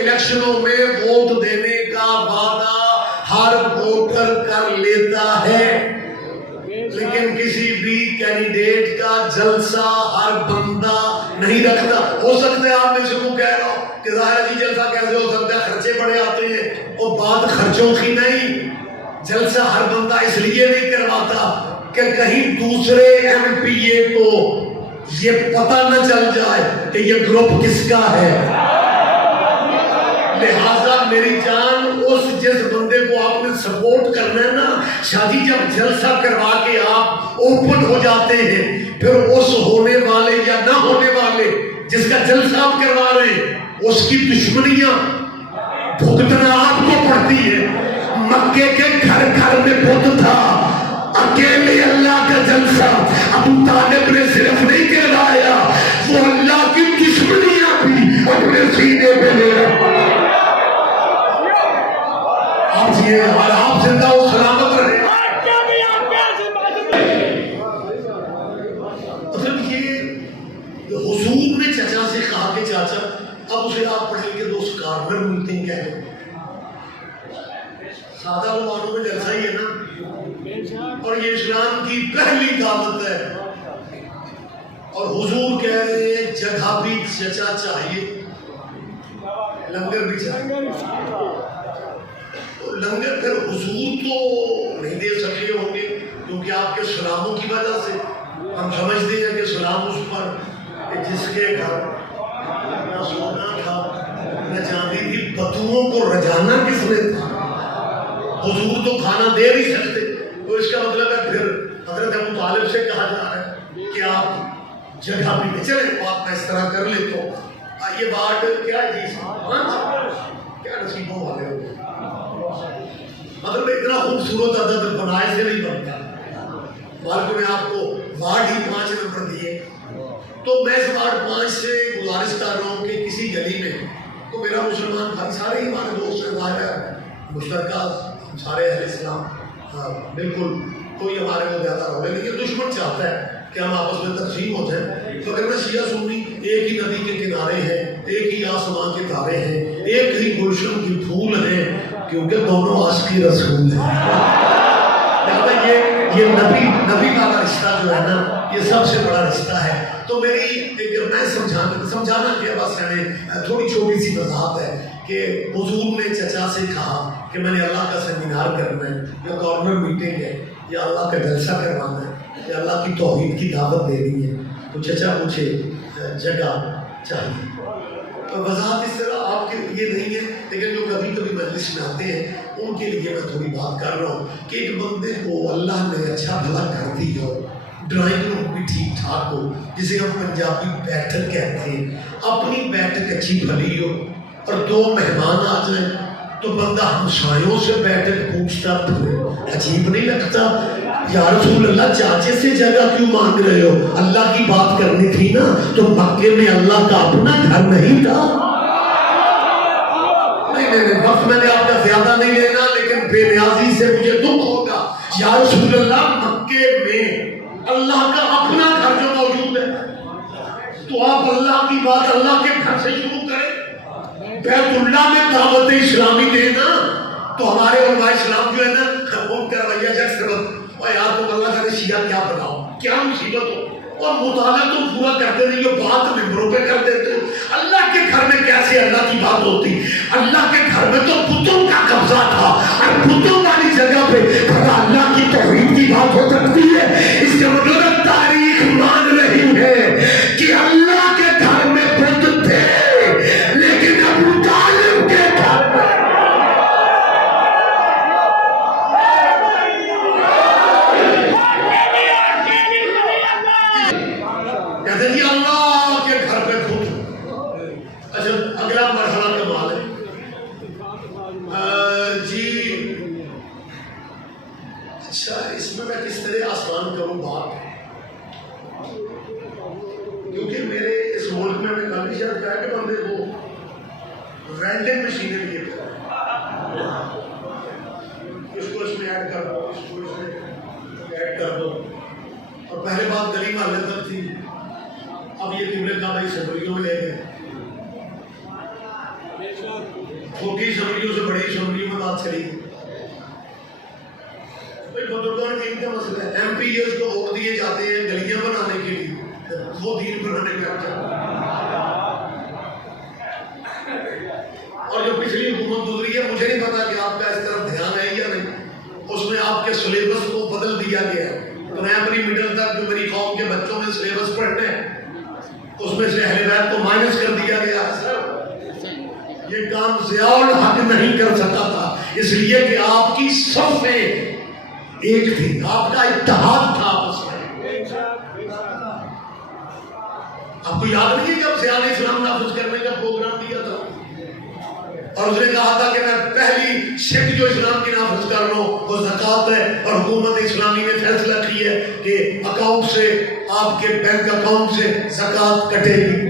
الیکشنوں میں ووٹ دینے کا وعدہ ہر ووٹر کر لیتا ہے، لیکن کسی بھی کینڈیڈیٹ کا جلسہ ہر بندہ نہیں رکھتا۔ ہو سکتا ہے آپ میں سے کو کہہ رہا ہوں کہ ظاہر جی جلسہ کیسے ہو سکتا ہے، خرچے بڑے آتے ہیں، اور بات خرچوں کی نہیں، جلسہ ہر بندہ اس لیے نہیں کرواتا کہ کہیں دوسرے ایم پی اے کو یہ پتہ نہ چل جائے کہ یہ گروپ کس کا ہے۔ لہٰذا میری جان، اس جس بندے کو آپ نے سپورٹ کرنا ہے نا، شادی جب جلسہ کروا کے آپ اوپن ہو جاتے ہیں، پھر اس ہونے والے یا نہ ہونے والے جس کا جلسہ آپ کروا رہے ہیں، اس کی دشمنیاں بھگتنا آپ کو پڑتی ہے۔ مکے کے گھر گھر میں بت تھا، اکیلے اللہ کا جلسہ ابو طالب نے صرف نہیں کروایا، وہ اللہ کی دشمنیاں بھی اپنے سینے پہ لے رہا۔ اور آپ زندہ و سلامت رہے۔ مطلب یہ حضور نے چچا سے کہا کہ چاچا، اب اسے آپ پڑھے کہ دوست کارنر میٹنگ کہہ دو، سادہ لوگوں میں جلسہ ہی ہے نا، اور یہ اسلام کی پہلی دعوت ہے، اور حضور کہہ رہے ہیں جگہ بھی چچا چاہیے، لنگر بھی چاہیے۔ لنگر پھر حضور تو نہیں دے سکے ہوں گے، کیونکہ آپ کے سلاموں کی وجہ سے ہم سمجھتے ہیں کہ سلام اس پر کہ جس کے گھر نہ سونا تھا نہ چاندی تھی، بدوؤں کو رجانا کس نے تھا؟ حضور تو کھانا دے نہیں سکتے، تو اس کا مطلب ہے پھر حضرت ابو طالب سے کہا جا رہا ہے کہ آپ جگہ بھی دے۔ چلے آپ میں اس طرح کر لیتا ہوں، یہ بات کیا جی کیا نصیبوں والے ہو، مطلب اتنا خوبصورت عدد بنائے سے نہیں بنتا، بلکہ میں آپ کو وارڈ ہی 5 نمبر دیے، تو میں اس وارڈ 5 سے گزارش کر رہا ہوں کہ کسی گلی میں، تو میرا مسلمان بھائی سارے ہی ہمارے دوست ہیں، ظاہر ہے مشترکہ سارے اہل اسلام، بالکل کوئی ہمارے کو زیادہ رولے نہیں، یہ دشمن چاہتا ہے کہ ہم آپس میں تقسیم ہو جائیں، تو اگر میں شیعہ سنی ایک ہی ندی کے کنارے ہیں، ایک ہی آسمان کے تارے ہیں، ایک ہی گلشن کی پھول ہیں، کیونکہ دونوں عاشقی رسول ہیں۔ یہ نبی والا رشتہ جو ہے نا، یہ سب سے بڑا رشتہ ہے۔ تو میری میں سمجھانا کہ بس یعنی تھوڑی چھوٹی سی وضاحت ہے کہ حضور نے چچا سے کہا کہ میں نے اللہ کا سیمینار کرنا ہے، یا کارنر میٹنگ ہے، یا اللہ کا جلسہ کروانا ہے، یا اللہ کی توحید کی دعوت دینی ہے، تو چچا مجھے جگہ چاہیے۔ وضاحت اس طرح آپ کے لیے نہیں ہے، لیکن جو کبھی کبھی مجلس میں آتے ہیں ان کے لیے میں تھوڑی بات کر رہا ہوں کہ ایک بندے کو اللہ نے اچھا بھلا کر دی ہو، ڈرائنگ روم بھی ٹھیک ٹھاک ہو، جسے ہم پنجابی بیٹھک کہتے ہیں، اپنی بیٹھک اچھی بھلی ہو، اور 2 مہمان آ جائیں تو بندہ ہمسایوں سے بیٹھک پوچھتا پھرے، عجیب نہیں لگتا؟ یا رسول اللہ چاچے سے جگہ کیوں مانگ رہے ہو؟ اللہ کی بات کرنی تھی نا، تو مکے میں اللہ کا اپنا گھر نہیں تھا؟ نہیں، وقت میں نے آپ کا زیادہ نہیں لینا، لیکن بے نیازی سے مجھے دکھ ہوگا۔ یا رسول اللہ مکے میں اللہ کا اپنا گھر جو موجود ہے، تو آپ اللہ کی بات اللہ کے گھر سے شروع کریں۔ بیت اللہ میں دعوت اسلامی دینا تو ہمارے علماء اسلام جو ہے نا، ان کا رویہ جیسے اور یار تم اللہ کا شیعہ کیا بناؤ، کیا مصیبت ہو، اور مطالعہ تم پورا کرتے نہیں ہو، بات ممبروں پہ کر دیتے ہو۔ اللہ کے گھر میں کیسے اللہ کی بات ہوتی؟ اللہ کے گھر میں تو بتوں کا قبضہ تھا، اور بتوں والی جگہ پہ اللہ کی توحید کی بات ہو سکتی ہے؟ اس کا مطلب تاریخ مان رہی ہے کہ اللہ کے گھر میں بت تھے، لیکن ابو طالب کے گھر میں کہتے ہیں اللہ کے گھر پہ بت۔ اچھا اگلا مرحلہ کمال ہے جی، اچھا اس میں کس طرح آسان کروں بات، کیونکہ میرے اس ملک میں کافی شاید کہا کہ بندے کو رینڈم مشینیں لیے اس کو اس میں ایڈ کر دو، اس کو اس میں ایڈ کر دو، اور پہلے بات گلی محلے تک تھی، اب یہ قبلہ کعبہ اسمبلیوں میں لے گئے، چھوٹی اسمبلیوں سے بڑی اسمبلیوں میں بات چلی. بزرگان دین کا مسئلہ ہے. ایم پی ایس کو ووٹ دیے جاتے ہیں گلیاں بنانے کے لیے، وہ دین بنانے کا چاہتے ہیں. اور جو پچھلی حکومت گزری ہے، مجھے نہیں پتا کہ آپ کا اس طرف دھیان ہے یا نہیں، اس میں آپ کے سلیبس کو بدل دیا گیا ہے. پرائمری مڈل تک جو میری قوم کے بچوں نے سلیبس پڑھنے ہیں، اس میں سے اہل بیت کو مائنس کر دیا گیا. سر یہ کام ضیاء الحق نہیں کر سکتا تھا، اس لیے کہ آپ کی صفیں ایک تھی، آپ کا اتحاد تھا آپس میں. آپ کو یاد نہیں جب ضیاء علیہ السلام نافذ کرنے کا پروگرام دیا تھا اور اس نے کہا تھا کہ میں پہلی شرط جو اسلام کی نافذ کر رہا ہوں وہ زکوٰۃ ہے، اور حکومت اسلامی نے فیصلہ کی ہے کہ اکاؤنٹ سے، آپ کے بینک اکاؤنٹ سے زکوٰۃ کٹے گی.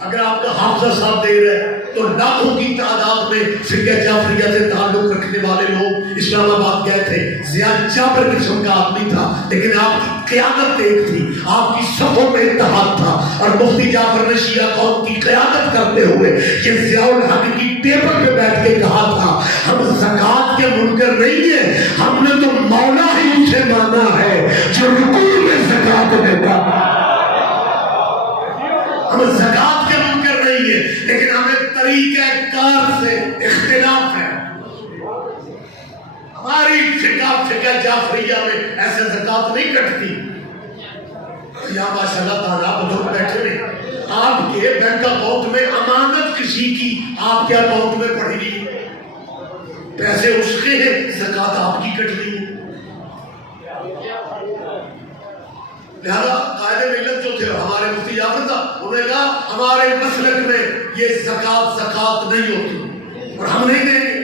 اگر آپ کا حافظہ صاحب دے رہا ہے تو لاکھوں کی تعداد میں فقہ جعفریہ سے تعلق رکھنے والے لوگ اسلام آباد گئے تھے. ضیاء جابر قسم کا آدمی تھا، لیکن آپ کی قیادت ایک تھی، آپ کی صفوں میں اتحاد تھا. اور مفتی جعفر نے شیعہ قوم کی قیادت کرتے ہوئے یہ ضیاء الحق کی ٹیبل پہ بیٹھ کے کہا تھا ہم زکوٰۃ کے منکر نہیں ہیں، ہم نے تو مولا ہی اسے مانا ہے جو رکوع میں زکوٰۃ دیتا ہے. ہم زکوٰۃ کے منکر نہیں ہیں، لیکن ہمیں طریقہ کار سے اختلاف ہے. ہماری فقہ جعفریہ میں ایسے زکوٰۃ نہیں کٹتی. یا ماشاء اللہ تعالیٰ بزرگ بیٹھے ہیں، آپ کے بینک اکاؤنٹ میں امانت کسی کی آپ کے اکاؤنٹ میں پڑی گئی، پیسے اس کے ہیں، زکوٰۃ آپ کی کٹ رہی ہے. لہذا قائد ملت جو تھے ہمارے مفتی جعفر صاحب، انہوں نے کہا ہمارے مسلک میں یہ زکوٰۃ نہیں ہوتی اور ہم نہیں دیں گے.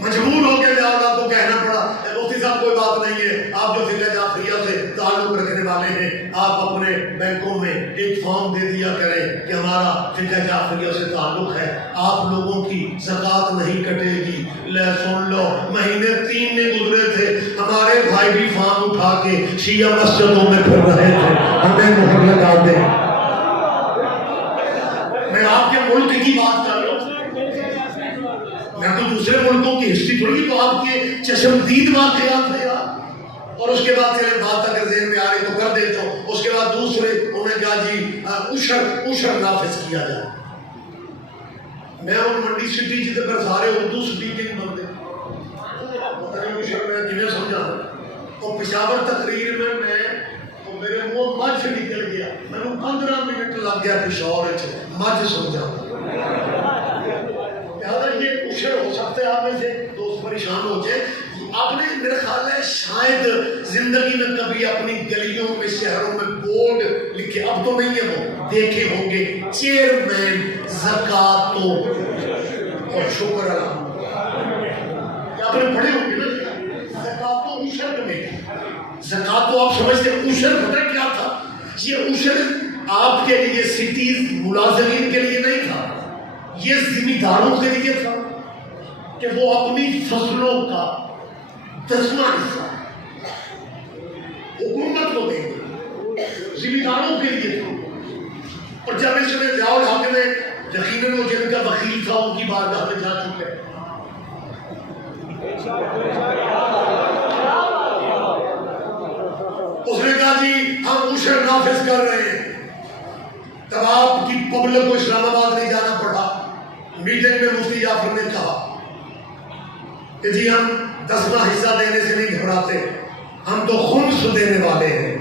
مجبور ہو کے لہٰذا کو کہنا پڑا مفتی صاحب کوئی بات نہیں ہے، آپ جو فقہ جعفریہ سے تعلق رکھنے والے ہیں آپ اپنے بینکوں میں ایک فارم دے دیا کریں کہ ہمارا فقہ جعفریہ سے تعلق ہے، آپ لوگوں کی زکوٰۃ نہیں کٹے گی. لے سن لو، مہینے 3 میں گزرے تھے، ہمارے بھائی بھی فارم اٹھا کے شیعہ مسجدوں میں پھر رہے تھے، ہمیں مہر لگا دیں. میں آپ کے ملک کی بات کر رہا ہوں، میں تو دوسرے ملکوں کی ہسٹری تھوڑی، تو آپ کے چشمدید واقعات ہیں یار. اور اس کے بعد چلے بات اگر ذہن میں آ رہی تو کر دیتا ہوں. اس کے بعد دوسرے انہوں نے کہا جی عشر نافذ کیا جائے. میں ان منڈی سٹی جتنے پر سارے اردو سپیکنگ بندے پتہ نہیں عشر میں کیوں سمجھا. اور پشاور تقریر میں میرے منہ مجھ نکل گیا، میں نے 15 منٹ لگ گیا پشاور مجھ سمجھا. لہٰذا یہ عشر ہو سکتا ہے آپ میں سے دوست پریشان ہو جائے. آپ نے میرا خیال ہے شاید زندگی میں کبھی اپنی گلیوں میں شہروں میں بورڈ لکھے، اب تو نہیں ہے، وہ دیکھے ہوں گے، چیئرمین زکوٰۃ اور شکر اللہ. آپ نے پڑھے ہوں گے نا زکوٰۃ و عشر میں. زکوٰۃ تو آپ سمجھتے ہیں، عشر پتہ کیا تھا؟ یہ عشر آپ کے لیے سٹیز ملازمین کے لیے نہیں تھا، یہ ذمہ داروں کے لیے تھا کہ وہ اپنی فصلوں کا 10واں حصہ حکومت کو دیں گے، ذمہ داروں کے لیے تھا. اور جب اس میں ضیاء الحق نے یقیناً وہ جن کا وکیل تھا ان کی بارگاہ میں جا چکے، اس نے کہا جی ہم عشر نافذ کر رہے ہیں. تب آپ کی پبلک کو اسلام آباد نہیں جانا پڑا. میٹنگ میں مفتی جعفر نے کہا کہ جی ہم 10واں حصہ دینے سے نہیں گھبراتے، ہم تو خمس دینے والے ہیں.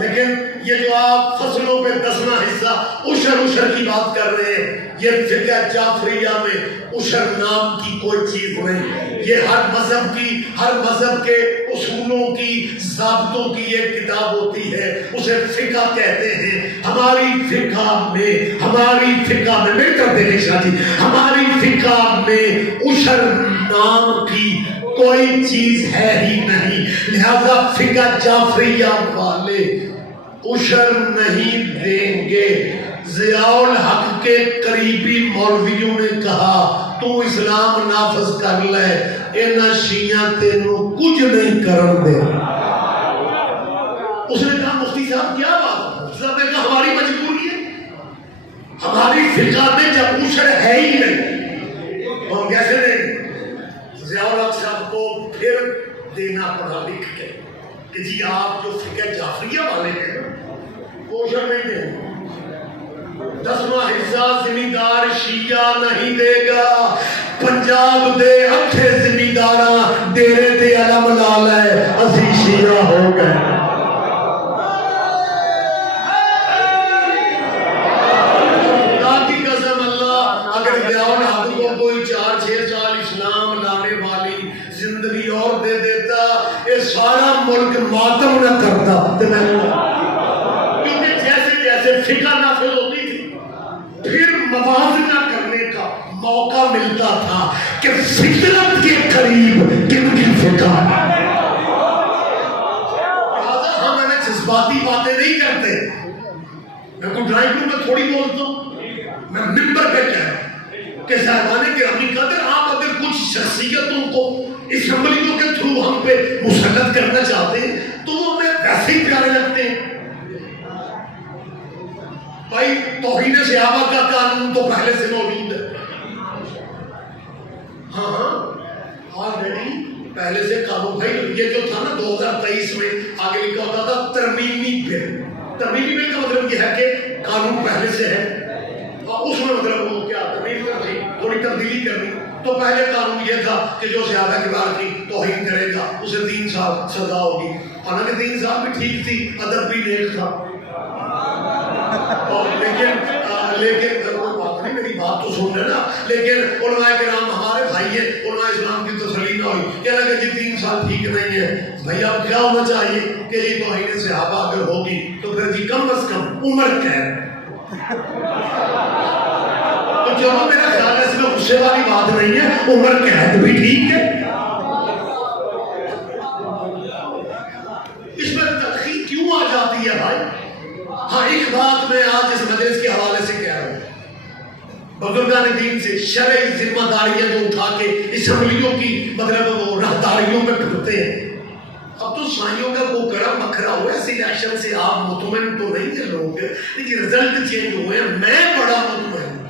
لیکن یہ جو آپ فصلوں پہ 10واں حصہ عشر کی بات کر رہے ہیں، یہ فقہ جعفریہ میں عشر نام کی کوئی چیز نہیں. یہ ہر مذہب کے اصولوں کی، ضابطوں کی ایک کتاب ہوتی ہے، اسے فقہ کہتے ہیں. ہماری فقہ میں میری طرف دیکھیں شاہ جی، ہماری فقہ میں عشر نام کی کوئی چیز ہے ہی نہیں. لہذا فقہ جعفریہ والے عشر نہیں دیں گے. ضیاء الحق کے قریبی مولویوں نے کہا تو اسلام نافذ کر لے، انہاں شیعہ تینوں کچھ نہیں کرن دے. اس نے کہا مفتی صاحب کیا بات ہے؟ صاحب نے کہا ہماری مجبوری ہے، ہمارا فقہ میں جب عشر ہے ہی نہیں تو ہم کیسے دیں؟ ضیاء الحق صاحب کو پھر دینا پڑا لکھ کے کہ جی آپ جو فقہ جعفریہ والے ہیں وہ عشر نہیں دیں، 10واں حصہ زمیندار شیعہ نہیں دے گا، پنجاب دے اٹھے زمینداراں ڈیرے تے علم لا لے اسی شیعہ ہو گئے۔ خدا کی قسم اللہ اگر ضیاء الحق کو کوئی 4-6 سال اسلام لانے والی زندگی اور دے دیتا یہ سارا ملک ماتم نہ کرتا، کیونکہ جیسے جیسے فقہ نافذ ہوتی تھی پھر موازنہ کرنے کا موقع ملتا تھا کہ فطرت کے قریب کن کی فقہ ہے۔ لہٰذا ہم ہمیں جذباتی باتیں نہیں کرتے، میں کوئی ڈرائنگ روم میں تھوڑی بولتا ہوں، میں ممبر پہ کہہ رہا ہوں کہ صاحبان کرام قدر آپ اگر کچھ شخصیتوں کو اسمبلیوں کے تھرو ہم پہ مسلط کرنا چاہتے ہیں تو وہ ہمیں ویسے ہی پیارے لگتے ہیں۔ بھائی توہین صحابہ کا قانون تو پہلے سے موجود ہے، ہاں آلریڈی پہلے سے قانون، بھائی یہ جو تھا نا 2023 میں آگے لکھا ہوتا تھا ترمیمی بل، ترمیمی بل کا مطلب یہ ہے کہ قانون پہلے سے ہے اور اس میں مطلب وہ کیا ترمیم کرنی، تھوڑی تبدیلی کرنی۔ تو پہلے قانون یہ تھا کہ جو صحابہ کے بارے کی توہین کرے گا اسے 3 سال سزا ہوگی، حالانکہ 3 سال بھی ٹھیک تھی، ادب بھی نیک تھا، لیکن کوئی بات نہیں، میری بات تو سن لینا، لیکن علماء کرام ہمارے بھائی ہیں، علماء اسلام کی تسلی نہ ہوئی کہ لگے جی 3 سال ٹھیک نہیں ہے، بھائی اب کیا ہونا چاہیے کہ یہ توہین صحابہ اگر ہوگی تو پھر جی کم از کم عمر قید۔ تو چلو میرا خیال ہے اس میں غصے والی بات نہیں ہے، عمر قید بھی ٹھیک ہے، اس میں تلخی کیوں آ جاتی ہے بھائی؟ ہاں ایک بات میں آج اس مجلس کے حوالے سے کہہ رہا ہوں، بزرگان دین سے شرعی ذمہ داریاں جو اٹھا کے اسمبلیوں کی مطلب وہ راہداریوں میں پھرتے ہیں، اب تو سائیوں کا وہ گڑا مکھرا ہوا ہے، اس الیکشن سے آپ مطمئن تو نہیں ہیں لوگ، لیکن رزلٹ چینج ہوئے ہیں، میں بڑا مطمئن ہوں،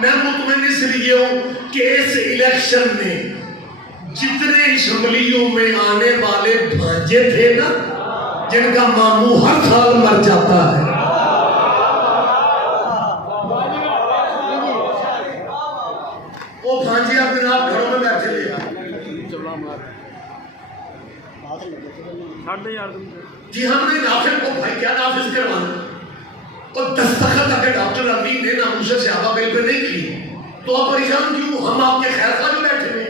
میں مطمئن اس لیے ہوں کہ اس الیکشن میں جتنے اسمبلیوں میں آنے والے بھانجے تھے نا جن کا ماموں ہر سال مر جاتا ہے، وہ بھانجے اب جناب گھروں میں بیٹھے لے جی ہم نے نافذ کو بھائی کیا نافذ کروانا، اور دستخط اگر ڈاکٹر امین نے ناموس صحابہ بل پہ نہیں کی تو آپ پریشان کیوں؟ ہم آپ کے خیر خواہ جو بیٹھے ہوئے